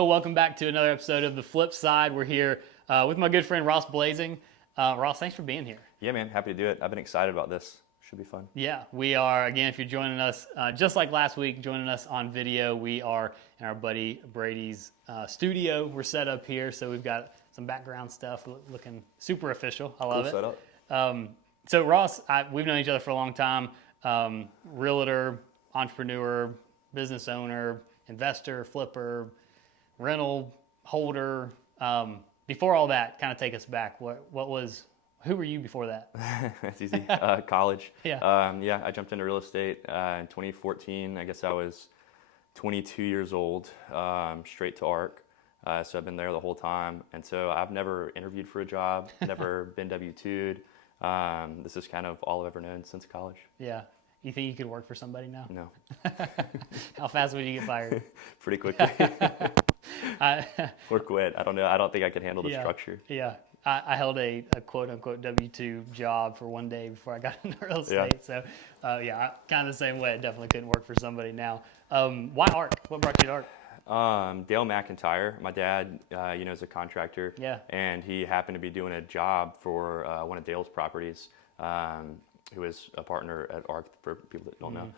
Cool. Welcome back to another episode of The Flip Side. We're here with my good friend Ross Blaising. Ross, thanks for being here. Yeah, man. Happy to do it. I've been excited about this. Should be fun. Yeah, we are, again, if you're joining us, just like last week, joining us on video, we are in our buddy Brady's studio. We're set up here, so we've got some background stuff looking super official. I love Cool it. setup. So Ross, we've known each other for a long time. Realtor, entrepreneur, business owner, investor, flipper, rental holder. Before all that, kind of take us back. Who were you before that? That's easy. College. Yeah. I jumped into real estate in 2014. I guess I was 22 years old, straight to ARC. So I've been there the whole time. And so I've never interviewed for a job, never been W-2'd. This is kind of all I've ever known since college. Yeah. You think you could work for somebody now? No. How fast would you get fired? Pretty quickly. Or quit. I don't know. I don't think I could handle the structure. Yeah. I held a quote-unquote W-2 job for one day before I got into real estate. Yeah. So, kind of the same way. I definitely couldn't work for somebody now. Why ARC? What brought you to ARC? Dale McIntyre, my dad, is a contractor. Yeah. And he happened to be doing a job for one of Dale's properties, who is a partner at ARC for people that don't know.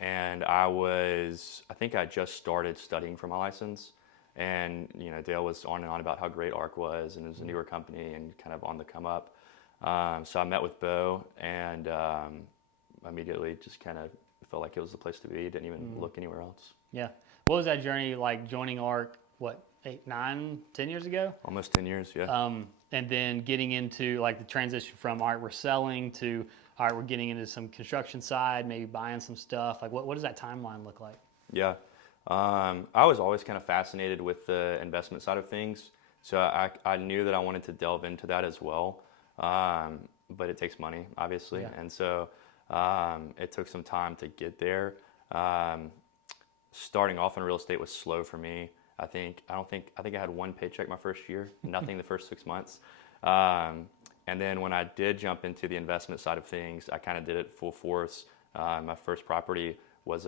And I think I just started studying for my license. And, Dale was on and on about how great ARC was, and it was a newer company and kind of on the come up. So I met with Bo and immediately just kind of felt like it was the place to be. Didn't even look anywhere else. Yeah. What was that journey like joining ARC, 8, 9, 10 years ago? Almost 10 years, yeah. And then getting into like the transition from, all right, we're selling to, all right, we're getting into some construction side, maybe buying some stuff. Like what does that timeline look like? Yeah. I was always kind of fascinated with the investment side of things. So I knew that I wanted to delve into that as well. But it takes money, obviously. Yeah. And so it took some time to get there. Starting off in real estate was slow for me. I think I had one paycheck my first year, nothing the first 6 months. And then when I did jump into the investment side of things, I kind of did it full force. My first property was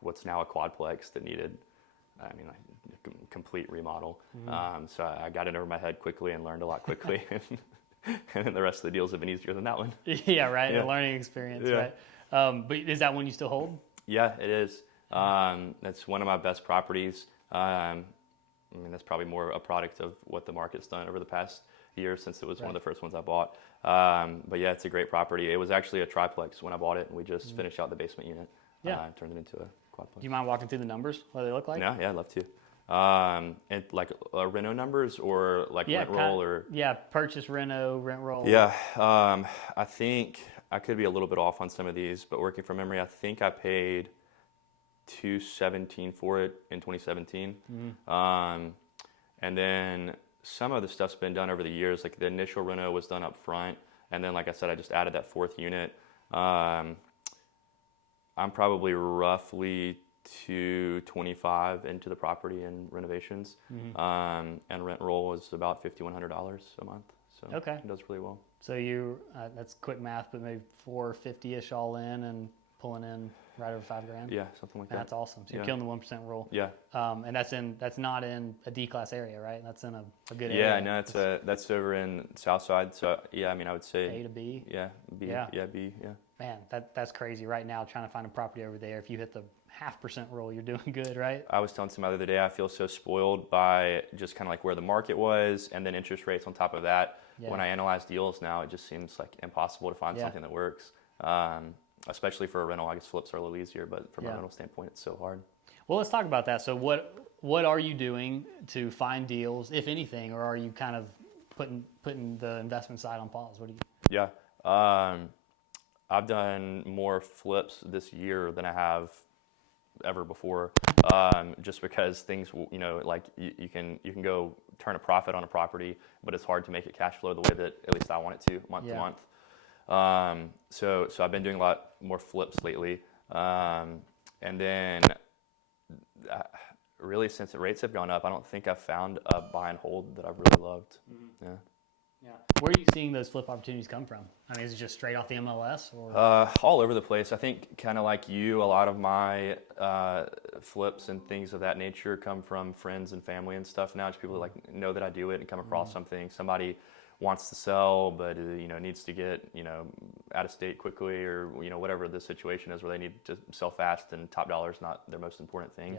what's now a quadplex that needed, a complete remodel. So I got it over my head quickly and learned a lot quickly. And then the rest of the deals have been easier than that one. Yeah, right. Yeah. A learning experience, Yeah. right? But is that one you still hold? Yeah, it is. That's one of my best properties. That's probably more a product of what the market's done over the past year since it was one of the first ones I bought. But yeah, it's a great property. It was actually a triplex when I bought it, and we just finished out the basement unit. Turned it into a quadplex. Do you mind walking through the numbers, what they look like? No, yeah, I'd love to. And like reno numbers or like rent roll or? Yeah, purchase, rent roll. Yeah, I think I could be a little bit off on some of these, but working from memory, I think I paid $217 for it in 2017. And then some of the stuff's been done over the years. Like the initial reno was done up front, and then like I said, I just added that fourth unit. I'm probably roughly $225 into the property and renovations, and rent roll was about $5,100 a month. So it does really well. So that's quick math, but maybe $450-ish all in and pulling in right over $5,000. Yeah, something like that. That's awesome. So you're killing the 1% rule. Yeah. And that's not in a D-class area, right? That's in a good area. Yeah, no, that's over in Southside. So yeah, I would say A to B. Yeah, B. Yeah. Yeah, B. Yeah. Man, that's crazy right now. Trying to find a property over there. If you hit the 0.5% rule, you're doing good, right? I was telling somebody the other day, I feel so spoiled by just kind of like where the market was, and then interest rates on top of that. Yeah. When I analyze deals now, it just seems like impossible to find something that works. Especially for a rental. I guess flips are a little easier, but from a rental standpoint, it's so hard. Well, let's talk about that. So what are you doing to find deals, if anything, or are you kind of putting the investment side on pause? What do you? Yeah, I've done more flips this year than I have ever before, just because things, like you can go turn a profit on a property, but it's hard to make it cash flow the way that at least I want it to month to month. So I've been doing a lot more flips lately, and then really since the rates have gone up, I don't think I've found a buy and hold that I've really loved. Yeah. Yeah. Where are you seeing those flip opportunities come from? I mean, is it just straight off the MLS or? All over the place. I think kind of like you, a lot of my flips and things of that nature come from friends and family and stuff. Now, just people that like know that I do it and come across something. Somebody wants to sell, but needs to get out of state quickly, or whatever the situation is, where they need to sell fast and top dollar is not their most important thing.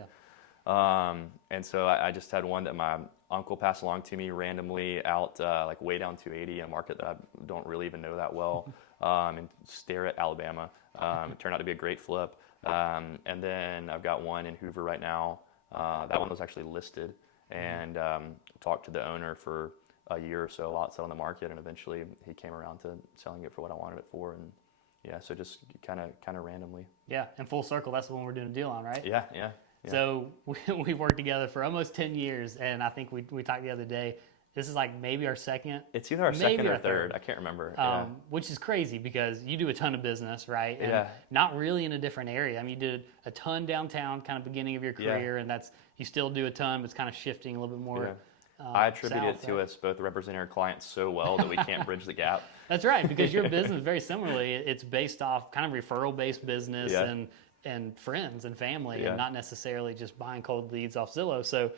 Yeah. And so I just had one that my uncle passed along to me randomly out like way down 280 in a market that I don't really even know that well, in Sterrett, Alabama. It turned out to be a great flip. And then I've got one in Hoover right now. That one was actually listed, and talked to the owner for a year or so while it's on the market, and eventually he came around to selling it for what I wanted it for. And yeah, so just kind of randomly. Yeah, and full circle, that's the one we're doing a deal on, right? Yeah. So we worked together for almost 10 years, and I think we talked the other day. This is like maybe our second. It's either our second or third. I can't remember. Which is crazy because you do a ton of business, right? And Yeah. not really in a different area. I mean, you did a ton downtown, kind of beginning of your career, and you still do a ton, but it's kind of shifting a little bit more. Yeah. I attribute south, it to us both representing our clients so well that we can't bridge the gap. That's right, because your business, very similarly, it's based off kind of referral-based business and friends and family, and not necessarily just buying cold leads off Zillow. So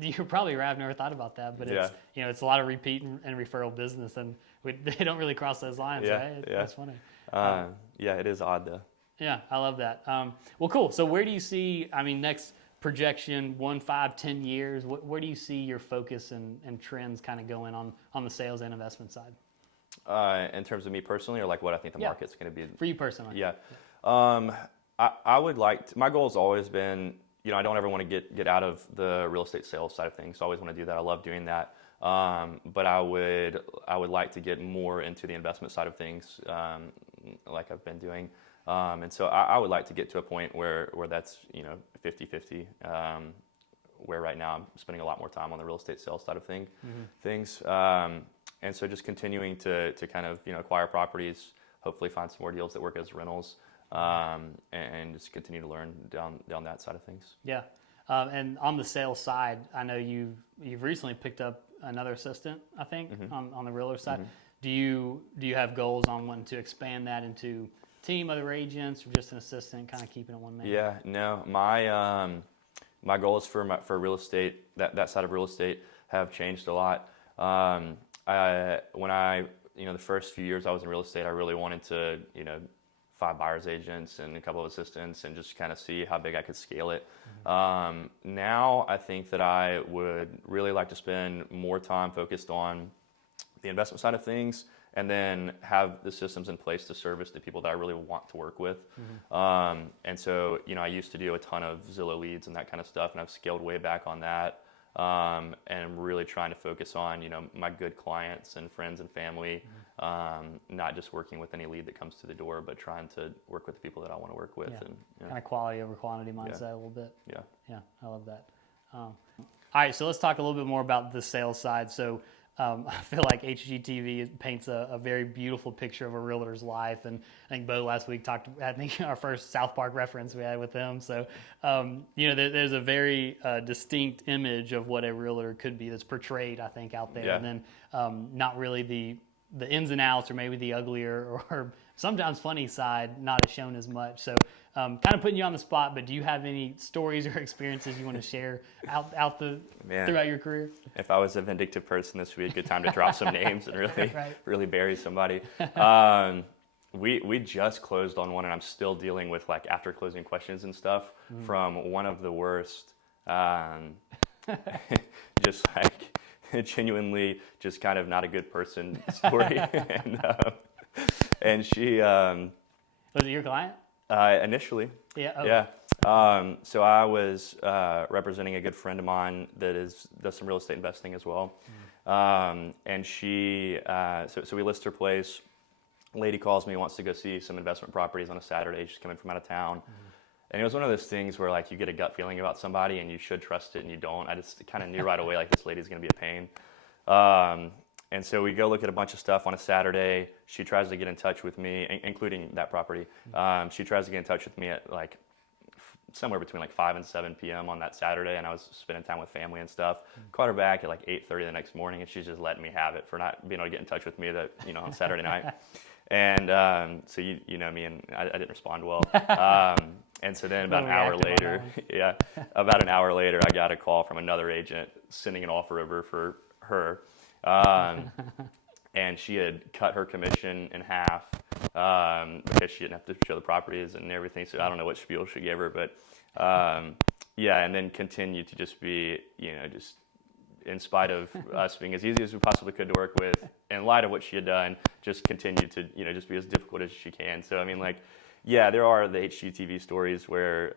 you're probably right. I've never thought about that, but it's it's a lot of repeat and referral business, and they don't really cross those lines, right? That's funny. Yeah, it is odd though. Yeah, I love that. Well, cool. So where do you see? I mean, next projection, 1, 5, 10 years. Where do you see your focus and trends kind of going on the sales and investment side? In terms of me personally, or like what I think the market's going to be? For you personally. Yeah. I would like to, my goal has always been, I don't ever want to get out of the real estate sales side of things. So I always want to do that. I love doing that. But I would like to get more into the investment side of things, like I've been doing. And so I would like to get to a point where that's 50-50, where right now I'm spending a lot more time on the real estate sales side of things. And so just continuing to kind of acquire properties, hopefully find some more deals that work as rentals, and just continue to learn down that side of things. Yeah. And on the sales side, I know you've recently picked up another assistant, I think, on the realtor side. Do you have goals on wanting to expand that into team, other agents, or just an assistant, kind of keeping it one man? Yeah, no, my goals for real estate, that side of real estate, have changed a lot. When I the first few years I was in real estate, I really wanted to 5 buyers agents and a couple of assistants, and just kind of see how big I could scale it. Now I think that I would really like to spend more time focused on the investment side of things, and then have the systems in place to service the people that I really want to work with. And so, I used to do a ton of Zillow leads and that kind of stuff, and I've scaled way back on that. And I'm really trying to focus on, my good clients and friends and family, not just working with any lead that comes to the door, but trying to work with the people that I want to work with. Yeah. And kind of quality over quantity mindset a little bit. Yeah. Yeah, I love that. All right, so let's talk a little bit more about the sales side. So I feel like HGTV paints a very beautiful picture of a realtor's life, and I think Bo last week talked. I think our first South Park reference we had with him. So there's a very distinct image of what a realtor could be that's portrayed, I think, out there, and then not really the ins and outs, or maybe the uglier or sometimes funny side, not as shown as much. So kind of putting you on the spot, but do you have any stories or experiences you want to share throughout your career? If I was a vindictive person, this would be a good time to drop some names and really really bury somebody. We just closed on one, and I'm still dealing with like after closing questions and stuff from one of the worst, just like genuinely just kind of not a good person story. And she was it your client? Initially. Yeah. Oh. Yeah. So I was representing a good friend of mine that does some real estate investing as well. And she, so we list her place. Lady calls me, wants to go see some investment properties on a Saturday. She's coming from out of town. And it was one of those things where like you get a gut feeling about somebody and you should trust it and you don't. I just kind of knew right away like this lady's going to be a pain. And so we go look at a bunch of stuff on a Saturday. She tries to get in touch with me, including that property. She tries to get in touch with me at like somewhere between like 5 and 7 p.m. on that Saturday, and I was spending time with family and stuff. Caught her back at like 8:30 the next morning, and she's just letting me have it for not being able to get in touch with me on Saturday night. And so you know me, and I didn't respond well. And so then about an hour later, about an hour later, I got a call from another agent sending an offer over for her. And she had cut her commission in half because she didn't have to show the properties and everything. So I don't know what spiel she gave her, but and then continued to just be, just in spite of us being as easy as we possibly could to work with, in light of what she had done, just continued to, just be as difficult as she can. So, I mean, like, yeah, there are the HGTV stories where,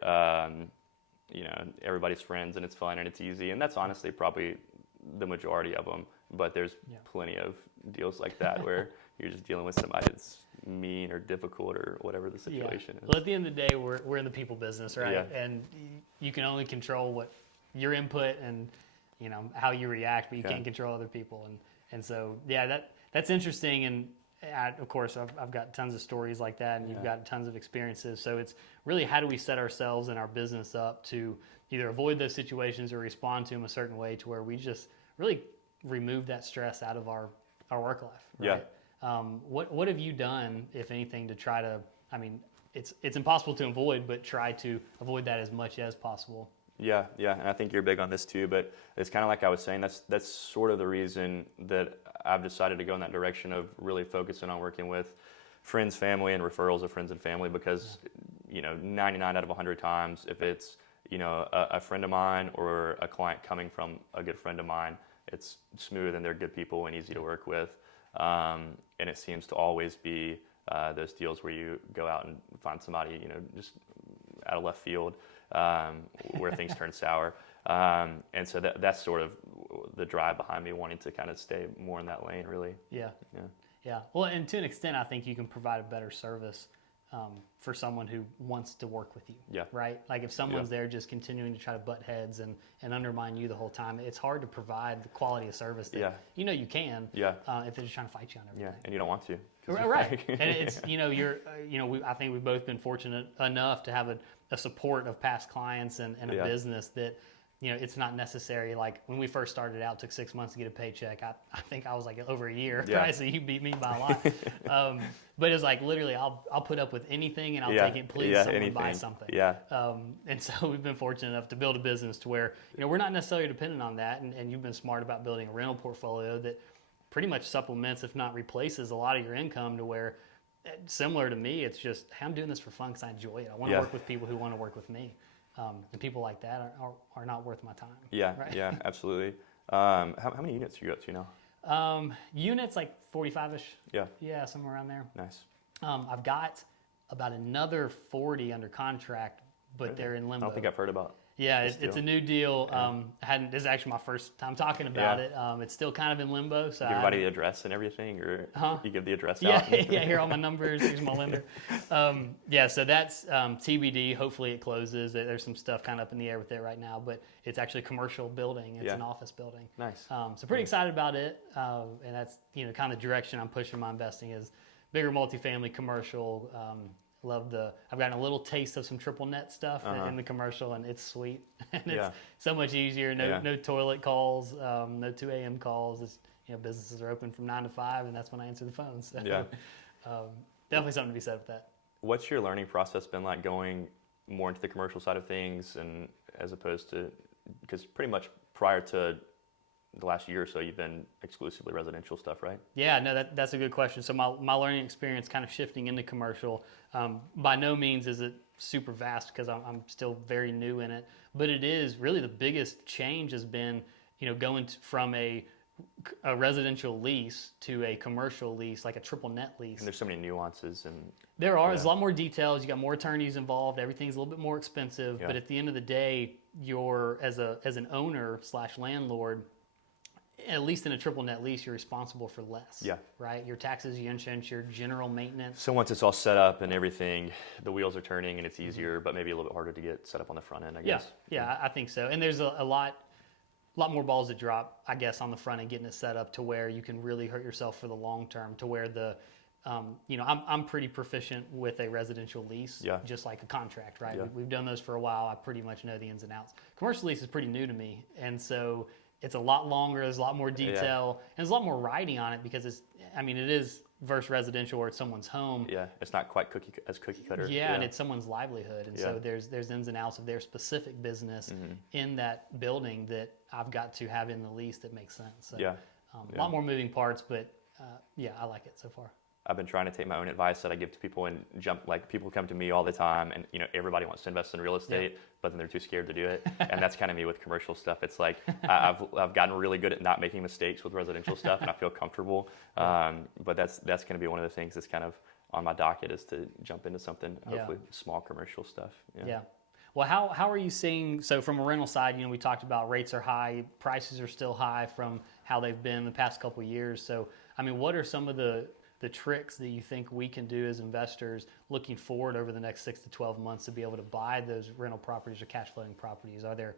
everybody's friends and it's fun and it's easy. And that's honestly probably the majority of them. But there's plenty of deals like that where you're just dealing with somebody that's mean or difficult or whatever the situation is. Well, at the end of the day, we're in the people business, right? Yeah. And you can only control what your input and how you react, but you can't control other people. And so that's interesting. And of course, I've got tons of stories like that, and you've got tons of experiences. So it's really, how do we set ourselves and our business up to either avoid those situations or respond to them a certain way to where we just really remove that stress out of our work life, right? What have you done, if anything, to try to, it's impossible to avoid, but try to avoid that as much as possible? Yeah, and I think you're big on this too, but it's kind of like I was saying, that's sort of the reason that I've decided to go in that direction of really focusing on working with friends, family, and referrals of friends and family, because 99 out of 100 times, if it's a friend of mine or a client coming from a good friend of mine, it's smooth and they're good people and easy to work with. And it seems to always be those deals where you go out and find somebody, just out of left field, where things turn sour. And so that's sort of the drive behind me wanting to kind of stay more in that lane, really. Yeah. Well, and to an extent, I think you can provide a better service for someone who wants to work with you. Yeah. Right? Like if someone's there just continuing to try to butt heads and undermine you the whole time, it's hard to provide the quality of service that you can if they're just trying to fight you on everything. Yeah, and you don't want to. Right. And it's, I think we've both been fortunate enough to have a support of past clients and a business that, it's not necessary. Like when we first started out, it took 6 months to get a paycheck. I think I was like over a year, right? So you beat me by a lot. But it's like literally, I'll put up with anything and I'll take it. Please, someone buy something. Yeah. And so we've been fortunate enough to build a business to where we're not necessarily dependent on that. And you've been smart about building a rental portfolio that pretty much supplements, if not replaces, a lot of your income, to where, similar to me, it's just, hey, I'm doing this for fun because I enjoy it. I want to work with people who want to work with me. And people like that are not worth my time. Yeah, right? Yeah, absolutely. How many units do you go up to now? Units like 45-ish. Yeah, somewhere around there. Nice. I've got about another 40 under contract, but they're in limbo. I don't think I've heard about. Yeah, it's a new deal. This is actually my first time talking about it. It's still kind of in limbo. So give everybody the address and everything, or you give the address out? Yeah, here are all my numbers. Here's my lender. So that's TBD. Hopefully it closes. There's some stuff kind of up in the air with it right now, but it's actually a commercial building. It's an office building. Nice. So pretty excited about it, and that's kind of the direction I'm pushing my investing is bigger multifamily commercial. I've gotten a little taste of some triple net stuff in the commercial, and it's sweet. And it's so much easier. No toilet calls, no 2 a.m. calls. It's, businesses are open from 9 to 5, and that's when I answer the phone. So definitely something to be said with that. What's your learning process been like going more into the commercial side of things, and as opposed to, because pretty much prior to the last year or so, you've been exclusively residential stuff, right? Yeah, no, that's a good question. So my learning experience kind of shifting into commercial, by no means is it super vast because I'm still very new in it, but it is really the biggest change has been, going from a residential lease to a commercial lease, like a triple net lease. And there's so many nuances. And there's a lot more details. You got more attorneys involved. Everything's a little bit more expensive, but at the end of the day, you're as an owner / landlord, at least in a triple net lease, you're responsible for less. Yeah. Right? Your taxes, your insurance, your general maintenance. So once it's all set up and everything, the wheels are turning and it's easier, but maybe a little bit harder to get set up on the front end, I guess. Yeah, I think so. And there's a lot more balls to drop, I guess, on the front end, getting it set up to where you can really hurt yourself for the long term, to where the I'm pretty proficient with a residential lease, Yeah. just like a contract, right? Yeah. We've done those for a while. I pretty much know the ins and outs. Commercial lease is pretty new to me, and so it's a lot longer. There's a lot more detail, and there's a lot more writing on it because it is versus residential where it's someone's home. Yeah, it's not quite cookie cutter. Yeah, and it's someone's livelihood, and so Yeah. there's ins and outs of their specific business Mm-hmm. in that building that I've got to have in the lease that makes sense. So, Yeah. a lot more moving parts, but I like it so far. I've been trying to take my own advice that I give to people and people come to me all the time and everybody wants to invest in real estate, but then they're too scared to do it. And that's kind of me with commercial stuff. It's like I've gotten really good at not making mistakes with residential stuff and I feel comfortable. But that's going to be one of the things that's kind of on my docket is to jump into something, hopefully small commercial stuff. Yeah. Well, how are you seeing, so from a rental side, we talked about rates are high, prices are still high from how they've been the past couple of years. So, what are some of the tricks that you think we can do as investors looking forward over the next 6 to 12 months to be able to buy those rental properties or cash flowing properties? Are there,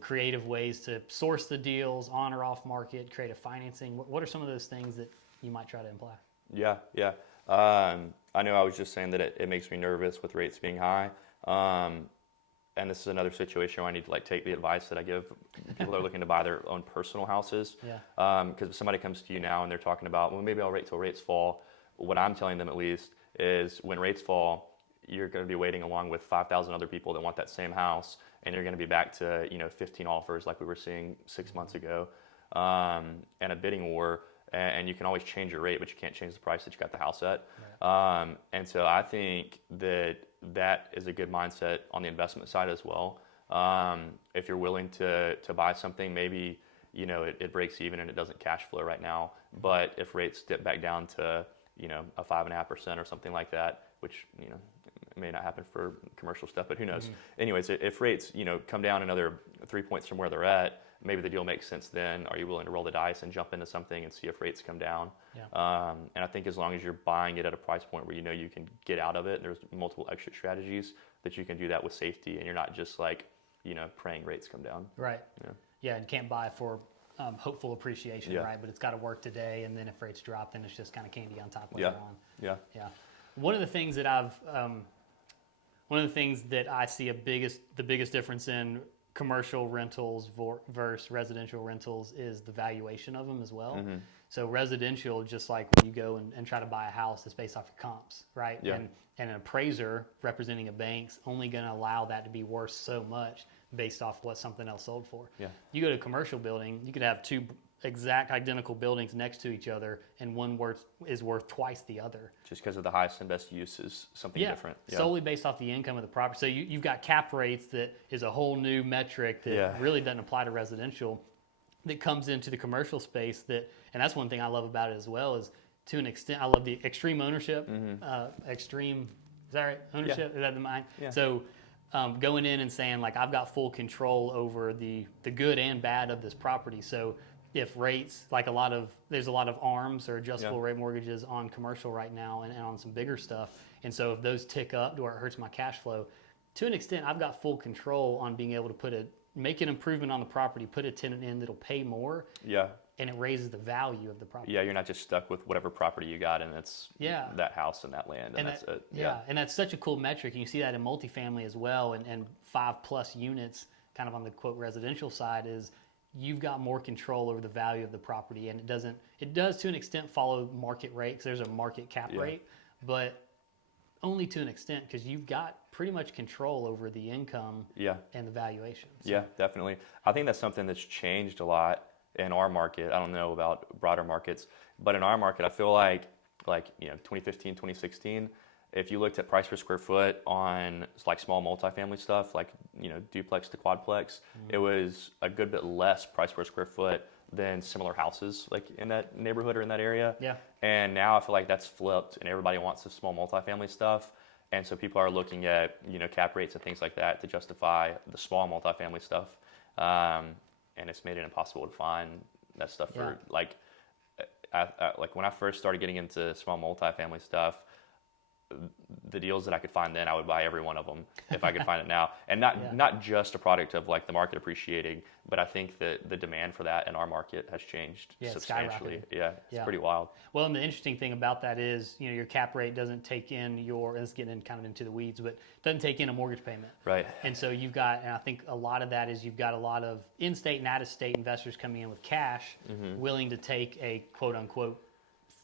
creative ways to source the deals on or off market, creative financing? What are some of those things that you might try to imply? Yeah. I know I was just saying that it makes me nervous with rates being high. And this is another situation where I need to take the advice that I give people that are looking to buy their own personal houses. Yeah. Because if somebody comes to you now and they're talking about, well, maybe I'll wait till rates fall. What I'm telling them at least is when rates fall, you're going to be waiting along with 5,000 other people that want that same house, and you're going to be back to 15 offers like we were seeing 6 months ago, and a bidding war. And you can always change your rate, but you can't change the price that you got the house at. Right. And so I think that is a good mindset on the investment side as well. If you're willing to buy something, maybe it breaks even and it doesn't cash flow right now. But if rates dip back down to a 5.5% or something like that, which may not happen for commercial stuff, but who knows? Mm-hmm. Anyways, if rates come down another 3 points from where they're at, maybe the deal makes sense then. Are you willing to roll the dice and jump into something and see if rates come down? Yeah. And I think as long as you're buying it at a price point where you can get out of it, there's multiple exit strategies that you can do that with safety, and you're not just praying rates come down. Right. Yeah, and can't buy for hopeful appreciation, right? But it's got to work today, and then if rates drop, then it's just kind of candy on top later on. Yeah. One of the things that I see the biggest difference in commercial rentals versus residential rentals is the valuation of them as well. Mm-hmm. So residential, just like when you go and try to buy a house, it's based off your comps, right? Yeah. And an appraiser representing a bank's only going to allow that to be worth so much based off what something else sold for. Yeah. You go to a commercial building, you could have two exact identical buildings next to each other, and one is worth twice the other. Just because of the highest and best use is something different. Yeah. Solely based off the income of the property. So you've got cap rates that is a whole new metric that really doesn't apply to residential, that comes into the commercial space. And that's one thing I love about it as well, is to an extent, I love the extreme ownership. Mm-hmm. Is that right? Ownership? Is that the mind? Yeah. So going in and saying, I've got full control over the good and bad of this property. So if rates, there's a lot of ARMs or adjustable rate mortgages on commercial right now and on some bigger stuff. And so if those tick up to where it hurts my cash flow, to an extent, I've got full control on being able to make an improvement on the property, put a tenant in that'll pay more. Yeah. And it raises the value of the property. Yeah, you're not just stuck with whatever property you got, and it's that house and that land, and that's it. Yeah, and that's such a cool metric. And you see that in multifamily as well, and 5+ units, kind of on the quote residential side, is you've got more control over the value of the property, and it does to an extent follow market rate, because there's a market cap rate, but only to an extent, because you've got pretty much control over the income and the valuation. So. Yeah, definitely. I think that's something that's changed a lot in our market. I don't know about broader markets, but in our market, I feel like 2015, 2016, if you looked at price per square foot on small multifamily stuff, duplex to quadplex, it was a good bit less price per square foot than similar houses in that neighborhood or in that area. Yeah. And now I feel like that's flipped, and everybody wants the small multifamily stuff. And so people are looking at cap rates and things like that to justify the small multifamily stuff. And it's made it impossible to find that stuff for when I first started getting into small multifamily stuff, the deals that I could find then, I would buy every one of them if I could find it now. And not just a product of like the market appreciating, but I think that the demand for that in our market has changed substantially. Yeah, it's pretty wild. Well, and the interesting thing about that is, your cap rate doesn't take in and it's getting kind of into the weeds, but doesn't take in a mortgage payment. Right. And so and I think a lot of that is you've got a lot of in-state and out-of-state investors coming in with cash, willing to take a quote unquote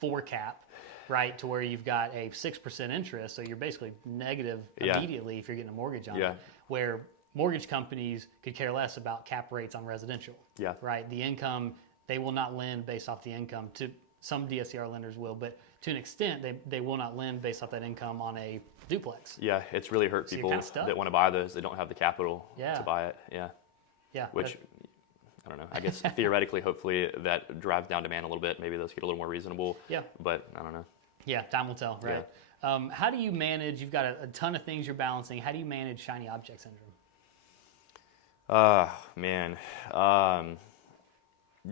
4 cap. Right, to where you've got a 6% interest, so you're basically negative immediately if you're getting a mortgage on it. Where mortgage companies could care less about cap rates on residential. Yeah. Right, the income, they will not lend based off the income. To some DSCR lenders will, but to an extent, they will not lend based off that income on a duplex. Yeah, it's really hurt people that want to buy those. They don't have the capital to buy it. Yeah. Yeah. Which, I don't know. I guess theoretically, hopefully, that drives down demand a little bit. Maybe those get a little more reasonable. Yeah. But I don't know. Yeah, time will tell, right? Yeah. How do you manage? You've got a ton of things you're balancing. How do you manage shiny object syndrome? Man.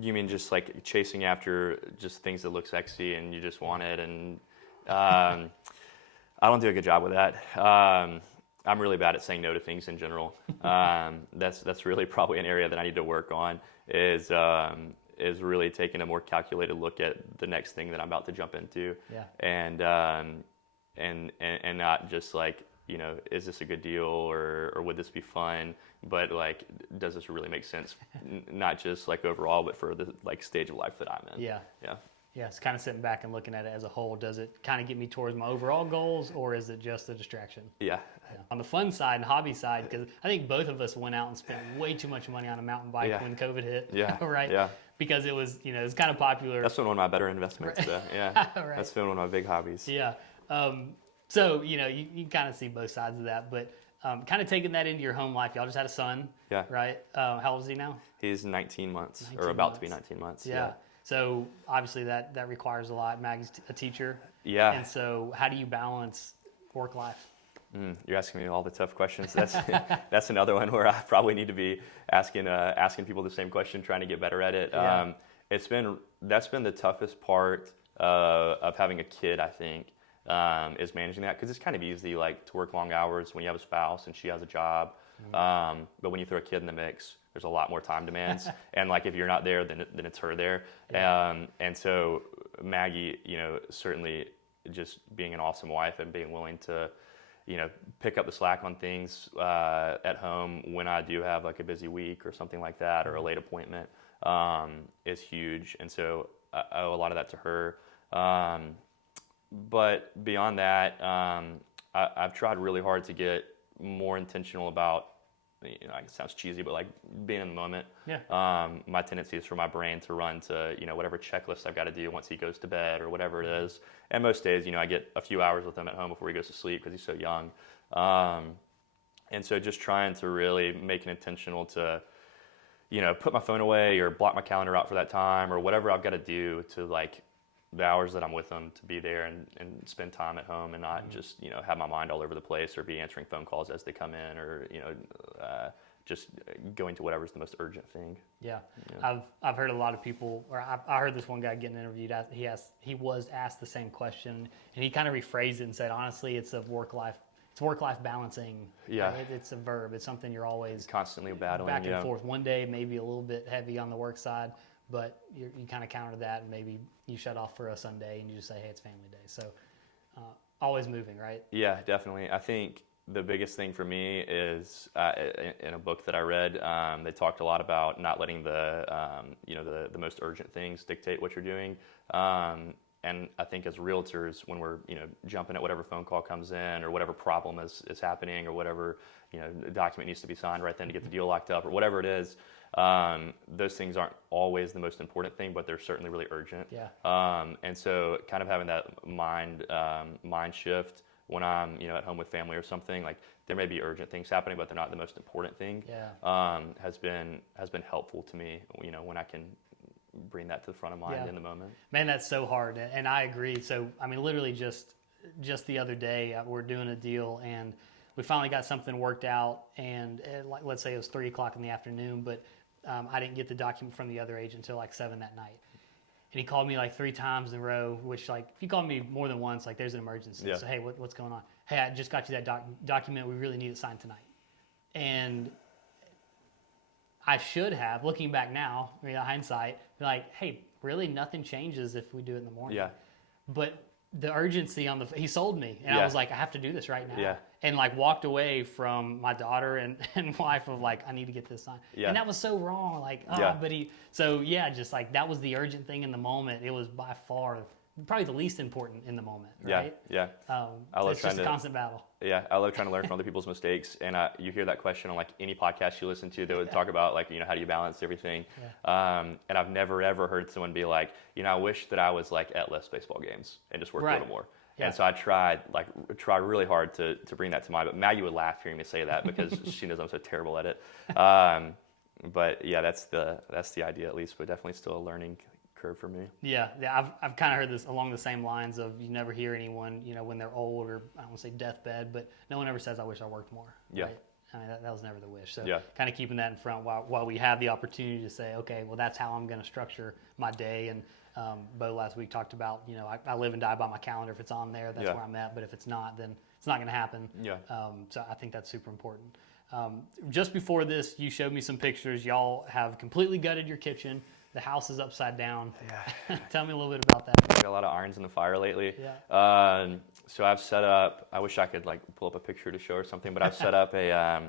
You mean just like chasing after just things that look sexy and you just want it? And I don't do a good job with that. I'm really bad at saying no to things in general. That's really probably an area that I need to work on. Is really taking a more calculated look at the next thing that I'm about to jump into, and not just like, is this a good deal or would this be fun, but like, does this really make sense? Not just like overall, but for the like stage of life that I'm in. Yeah. It's kind of sitting back and looking at it as a whole. Does it kind of get me towards my overall goals, or is it just a distraction? Yeah. On the fun side and hobby side, because I think both of us went out and spent way too much money on a mountain bike when COVID hit. Yeah. Right. Yeah. Because it was, it was kind of popular. That's been one of my better investments. Right. Yeah. Right. That's been one of my big hobbies. Yeah. So, you kind of see both sides of that, but kind of taking that into your home life. Y'all just had a son. Yeah. Right. How old is he now? He's 19 months, or about to be 19 months. Yeah. So obviously that requires a lot. Maggie's a teacher. Yeah. And so how do you balance work life? You're asking me all the tough questions. That's another one where I probably need to be asking people the same question, trying to get better at it. Yeah. That's been the toughest part of having a kid, I think, is managing that, because it's kind of easy like to work long hours when you have a spouse and she has a job. But when you throw a kid in the mix, there's a lot more time demands, and like if you're not there, then it's her there. Yeah. And so Maggie, certainly just being an awesome wife and being willing to, pick up the slack on things at home when I do have like a busy week or something like that, or a late appointment, is huge. And so I owe a lot of that to her. But beyond that, I've tried really hard to get more intentional about, it sounds cheesy, but like being in the moment. Yeah. My tendency is for my brain to run to, whatever checklist I've got to do once he goes to bed or whatever it is. And most days, I get a few hours with him at home before he goes to sleep because he's so young. And so just trying to really make it intentional to, put my phone away or block my calendar out for that time or whatever I've got to do to like the hours that I'm with them to be there and spend time at home and not just, have my mind all over the place or be answering phone calls as they come in or, just going to whatever's the most urgent thing. Yeah. I've heard a lot of people, or I heard this one guy getting interviewed. He was asked the same question, and he kind of rephrased it and said, honestly, it's work-life balancing. Yeah. Right? It's a verb. It's something you're always constantly battling. Back and forth. One day, maybe a little bit heavy on the work side, but you kind of counter that, and maybe you shut off for a Sunday and you just say, hey, it's family day. So always moving, right? Yeah, definitely. I think the biggest thing for me is in a book that I read, they talked a lot about not letting the most urgent things dictate what you're doing. And I think as realtors, when we're jumping at whatever phone call comes in or whatever problem is happening or whatever document needs to be signed right then to get the deal locked up or whatever it is, those things aren't always the most important thing, but they're certainly really urgent. Yeah. And so kind of having that mind shift when I'm at home with family or something, like there may be urgent things happening, but they're not the most important thing. Yeah. Has been helpful to me. When I can bring that to the front of mind in the moment. Man, that's so hard, and I agree. So I mean, literally just the other day, we're doing a deal, and we finally got something worked out. And like, let's say it was 3:00 in the afternoon, but I didn't get the document from the other agent until like 7 that night. And he called me like 3 times in a row, which like if you call me more than once, like there's an emergency. Yeah. So hey, what's going on? Hey, I just got you that document. We really need it signed tonight. And I should have, looking back now, hindsight, be like, hey, really nothing changes if we do it in the morning. Yeah. But the urgency he sold me, and I was like, I have to do this right now. Yeah. And like walked away from my daughter and wife of like, I need to get this signed. Yeah. And that was so wrong. Like, just like that was the urgent thing in the moment. It was by far probably the least important in the moment, right? Yeah. It's just a constant battle. Yeah, I love trying to learn from other people's mistakes, and you hear that question on like any podcast you listen to. They would talk about like how do you balance everything, and I've never ever heard someone be like, I wish that I was like at less baseball games and just worked a little more. Yeah. And so I try really hard to bring that to mind. But Maggie would laugh hearing me say that because she knows I'm so terrible at it. But yeah, that's the idea at least, but definitely still a learning curve for me. Yeah, I've kind of heard this along the same lines of you never hear anyone, when they're old or I don't want to say deathbed, but no one ever says I wish I worked more. Yeah. Right? I mean, that was never the wish. So yeah. kind of keeping that in front while we have the opportunity to say, okay, well that's how I'm going to structure my day. And Bo last week talked about, I live and die by my calendar. If it's on there, that's where I'm at. But if it's not, then it's not going to happen. Yeah. So I think that's super important. Just before this, you showed me some pictures. Y'all have completely gutted your kitchen. The house is upside down. Yeah. Tell me a little bit about that. I've got a lot of irons in the fire lately. Yeah. So I've set up, I wish I could like pull up a picture to show or something, but I've set up a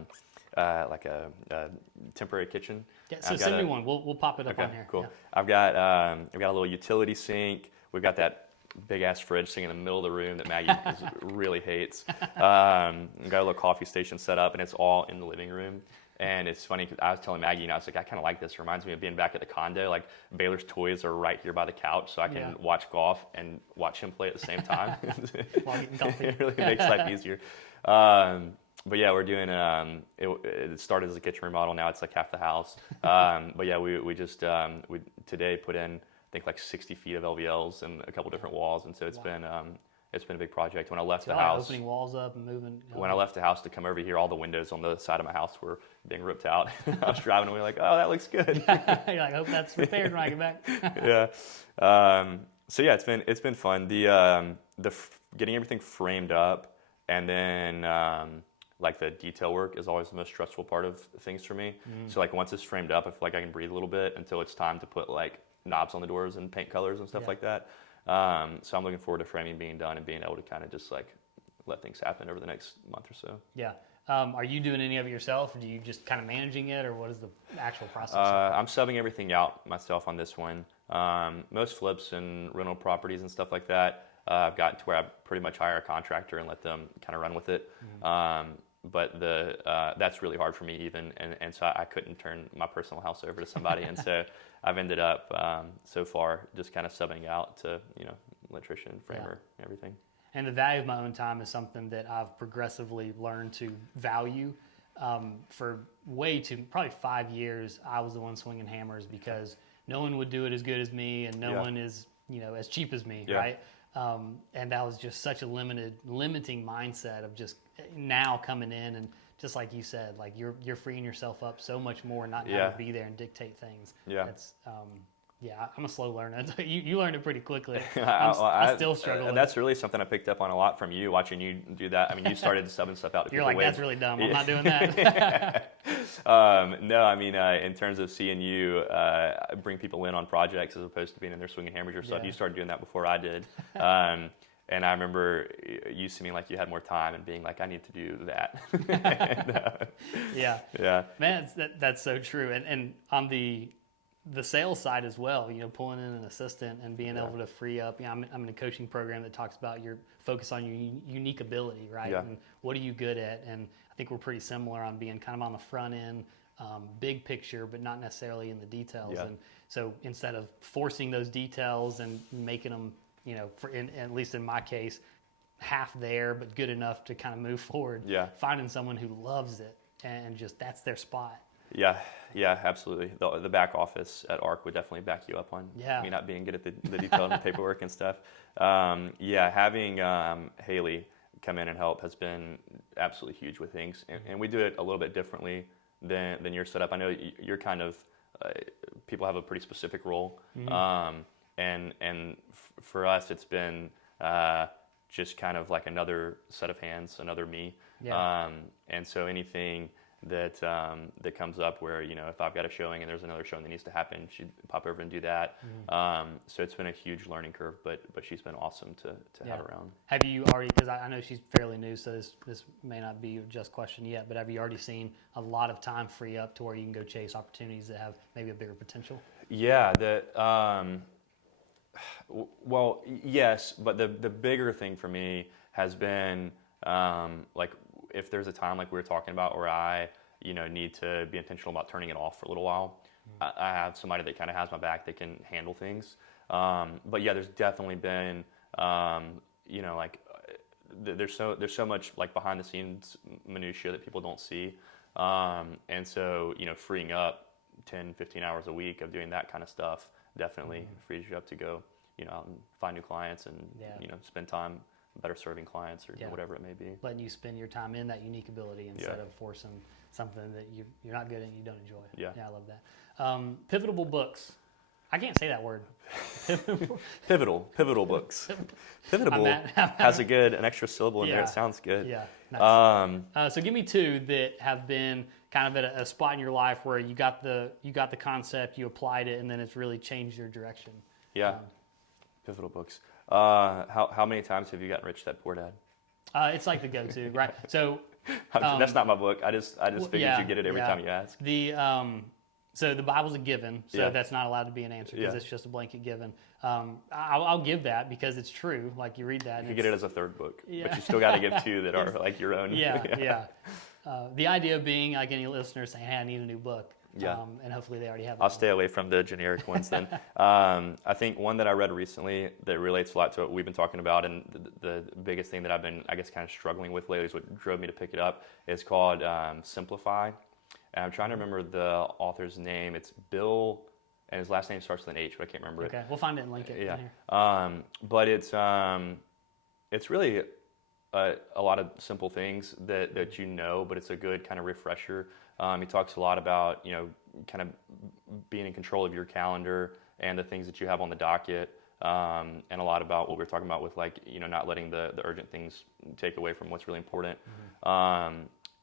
temporary kitchen. Yeah, so send me one. We'll pop it up on here. Cool. Yeah. I've got a little utility sink. We've got that big ass fridge sitting in the middle of the room that Maggie really hates. We've got a little coffee station set up, and it's all in the living room. And it's funny because I was telling Maggie, I was like, I kind of like this. It reminds me of being back at the condo. Like Baylor's toys are right here by the couch, so I can watch golf and watch him play at the same time. While getting coffee. It really makes life easier. But yeah, we're doing. It started as a kitchen remodel. Now it's like half the house. But yeah, we just we today put in I think like 60 feet of LVLs and a couple different walls, and so it's been a big project. When I left the house, opening walls up and moving. When I left the house to come over here, all the windows on the side of my house were being ripped out. I was driving away like, oh, that looks good. You're like, hope that's repaired when I get back. Yeah. So yeah, it's been fun. The getting everything framed up, and then like the detail work is always the most stressful part of things for me. So like once it's framed up, I feel like I can breathe a little bit until it's time to put like knobs on the doors and paint colors and stuff like that. So I'm looking forward to framing being done and being able to kind of just like let things happen over the next month or so. Yeah. Are you doing any of it yourself? Or do you just kind of managing it, or what is the actual process? I'm subbing everything out myself on this one. Most flips and rental properties and stuff like that, I've gotten to where I pretty much hire a contractor and let them kind of run with it. But that's really hard for me even, and so I couldn't turn my personal house over to somebody, and so I've ended up so far just kind of subbing out to electrician, framer, everything. And the value of my own time is something that I've progressively learned to value. For probably 5 years, I was the one swinging hammers because no one would do it as good as me, and no one is as cheap as me, right? And that was just such a limiting mindset of just now coming in, and just like you said, like you're freeing yourself up so much more, not having to be there and dictate things. That's I'm a slow learner. You learned it pretty quickly. I still struggle. That's really something I picked up on a lot from you, watching you do that. I mean, you started subbing stuff out to You're people. You're like, that's really dumb. I'm not doing that. No, I mean, in terms of seeing you bring people in on projects as opposed to being in there swinging hammers yourself, you started doing that before I did. And I remember you seeming like you had more time and being like, I need to do that. Yeah. Man, that's so true. And on the sales side as well, pulling in an assistant and being able to free up. I'm in a coaching program that talks about your focus on your unique ability, right? Yeah. And what are you good at? And I think we're pretty similar on being kind of on the front end, big picture, but not necessarily in the details. Yeah. And so instead of forcing those details and making them, at least in my case, half there, but good enough to kind of move forward, finding someone who loves it and just that's their spot. Yeah, absolutely. The back office at ARC would definitely back you up on me not being good at the detail and the paperwork and stuff. Having Haley come in and help has been absolutely huge with things, and we do it a little bit differently than your setup. I know you're kind of people have a pretty specific role, For us, it's been just kind of like another set of hands, another me. Yeah. And so anything that that comes up where, if I've got a showing and there's another showing that needs to happen, she'd pop over and do that. So it's been a huge learning curve, but she's been awesome to have around. Have you already, because I know she's fairly new, so this may not be your just question yet, but have you already seen a lot of time free up to where you can go chase opportunities that have maybe a bigger potential? Yeah, well, yes, but the bigger thing for me has been like if there's a time like we were talking about where I need to be intentional about turning it off for a little while. I have somebody that kind of has my back that can handle things. But yeah, there's definitely been like there's so much like behind the scenes minutia that people don't see, and so freeing up 10, 15 hours a week of doing that kind of stuff definitely frees you up to go out and find new clients and spend time better serving clients or whatever it may be. Letting you spend your time in that unique ability instead of forcing something that you're not good at and you don't enjoy. Yeah, I love that. Pivotable books. I can't say that word. Pivotal books. Pivotable has an extra syllable in there. It sounds good. Yeah. Nice. So give me two that have been kind of at a spot in your life where you got the concept, you applied it, and then it's really changed your direction. Yeah. Pivotal books. How many times have you gotten Rich Dad Poor Dad? It's like the go-to, right? So that's not my book. I just figured you'd get it every time you ask. So the Bible's a given, so that's not allowed to be an answer because it's just a blanket given. I'll give that because it's true. Like you read that, you can get it as a third book, but you still got to give two that are like your own. The idea being, like any listener saying, "Hey, I need a new book." And hopefully they already have. I'll stay away from the generic ones then. I think one that I read recently that relates a lot to what we've been talking about, and the biggest thing that I've been, I guess, kind of struggling with lately is what drove me to pick it up, is called Simplify. And I'm trying to remember the author's name. It's Bill, and his last name starts with an H, but I can't remember it. Okay, we'll find it and link it in here. But it's really a lot of simple things that but it's a good kind of refresher. He talks a lot about, kind of being in control of your calendar and the things that you have on the docket, and a lot about what we were talking about with like, not letting the urgent things take away from what's really important.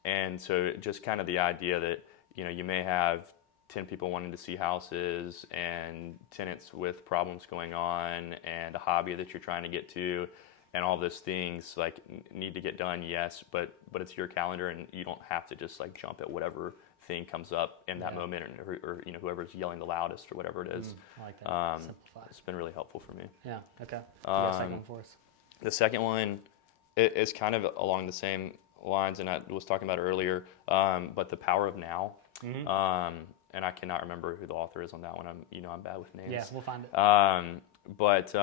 And so just kind of the idea that, you may have 10 people wanting to see houses and tenants with problems going on and a hobby that you're trying to get to and all those things like need to get done, yes, but it's your calendar and you don't have to just like jump at whatever thing comes up in that moment or whoever's yelling the loudest or whatever it is. I like that. Simplify. It's been really helpful for me. Yeah, okay. You got a second one for us? The second one is kind of along the same lines, and I was talking about it earlier, but The Power of Now. And I cannot remember who the author is on that one. I'm bad with names. Yeah, we'll find it. But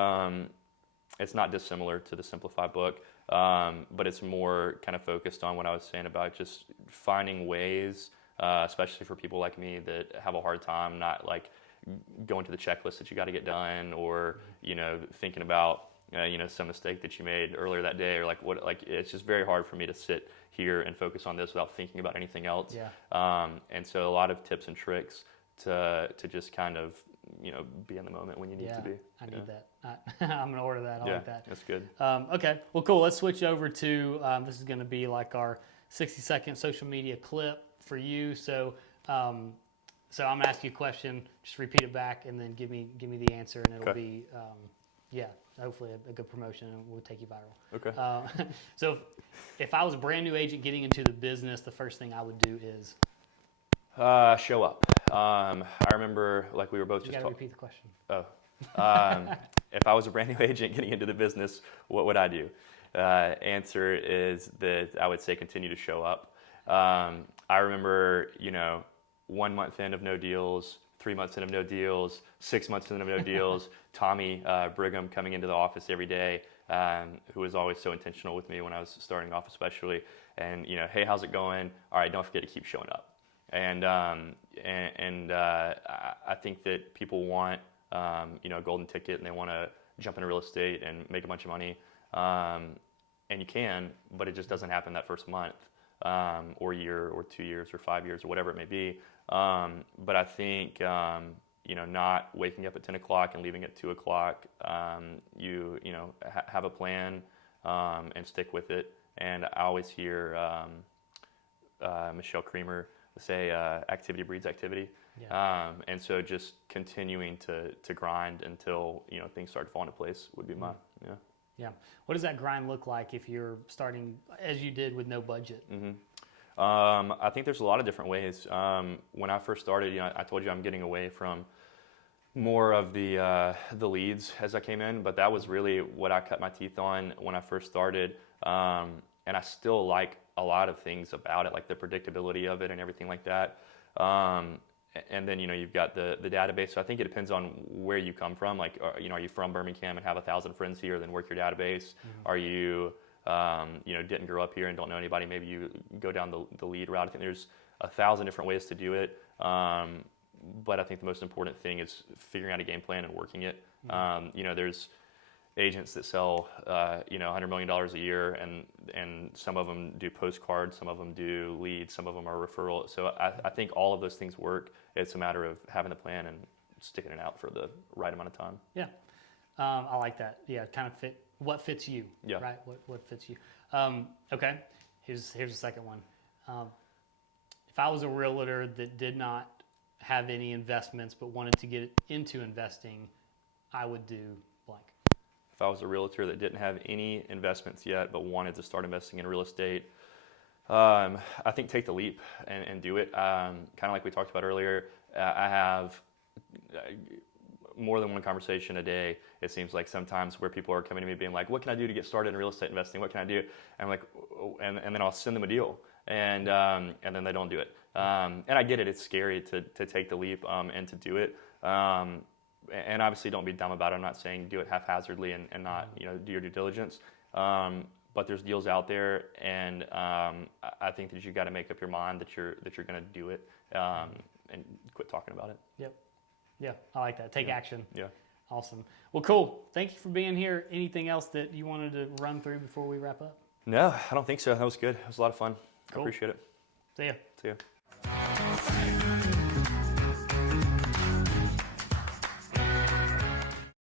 it's not dissimilar to the Simplify book, but it's more kind of focused on what I was saying about just finding ways, especially for people like me that have a hard time not like going to the checklist that you got to get done, or thinking about some mistake that you made earlier that day, or like it's just very hard for me to sit here and focus on this without thinking about anything else. And so a lot of tips and tricks to just kind of be in the moment when you need to be. I need that. I'm gonna order that. I like that. That's good. Okay, well, cool. Let's switch over to this is going to be like our 60-second social media clip for you. So I'm gonna ask you a question. Just repeat it back, and then give me the answer, and it'll be hopefully a good promotion, and we'll take you viral. Okay. So if I was a brand new agent getting into the business, the first thing I would do is show up. I remember like we were both you just got to repeat the question. If I was a brand new agent getting into the business, what would I do? Answer is that I would say continue to show up. I remember, 1 month in of no deals, 3 months in of no deals, 6 months in of no deals. Tommy Brigham coming into the office every day, who was always so intentional with me when I was starting off, especially. And hey, how's it going? All right, don't forget to keep showing up. And I think that people want a golden ticket, and they want to jump into real estate and make a bunch of money. And you can, but it just doesn't happen that first month, or year, or 2 years, or 5 years, or whatever it may be. But I think not waking up at 10 o'clock and leaving at 2 o'clock. Have a plan and stick with it. And I always hear Michelle Creamer say, activity breeds activity. Yeah. And so just continuing to grind until, things start to fall into place would be my, Yeah. What does that grind look like if you're starting as you did with no budget? I think there's a lot of different ways. When I first started, I told you I'm getting away from more of the leads as I came in, but that was really what I cut my teeth on when I first started. And I still like a lot of things about it, like the predictability of it and everything like that. And then, you've got the database. So I think it depends on where you come from. Like, are you from Birmingham and have 1,000 friends here, then work your database? Are you, didn't grow up here and don't know anybody? Maybe you go down the lead route. I think there's 1,000 different ways to do it. But I think the most important thing is figuring out a game plan and working it. There's agents that sell, $100 million a year, and some of them do postcards, some of them do leads, some of them are referral. So I think all of those things work. It's a matter of having the plan and sticking it out for the right amount of time. Yeah, I like that. Yeah, kind of what fits you. Yeah. Right. What fits you. Okay. Here's the second one. If I was a realtor that did not have any investments but wanted to get into investing, I would do blank. If I was a realtor that didn't have any investments yet but wanted to start investing in real estate, I think take the leap and do it. Kind of like we talked about earlier, I have more than one conversation a day, it seems like, sometimes, where people are coming to me being like, what can I do to get started in real estate investing? What can I do? And I'm like, and then I'll send them a deal. And then they don't do it. And I get it. It's scary to take the leap and to do it. And obviously don't be dumb about it. I'm not saying do it haphazardly and not, do your due diligence. But there's deals out there, and I think that you got to make up your mind that you're going to do it, and quit talking about it. Yep. Yeah, I like that. Take action. Yeah. Awesome. Well, cool. Thank you for being here. Anything else that you wanted to run through before we wrap up? No, I don't think so. That was good. It was a lot of fun. Cool. I appreciate it. See ya. See ya.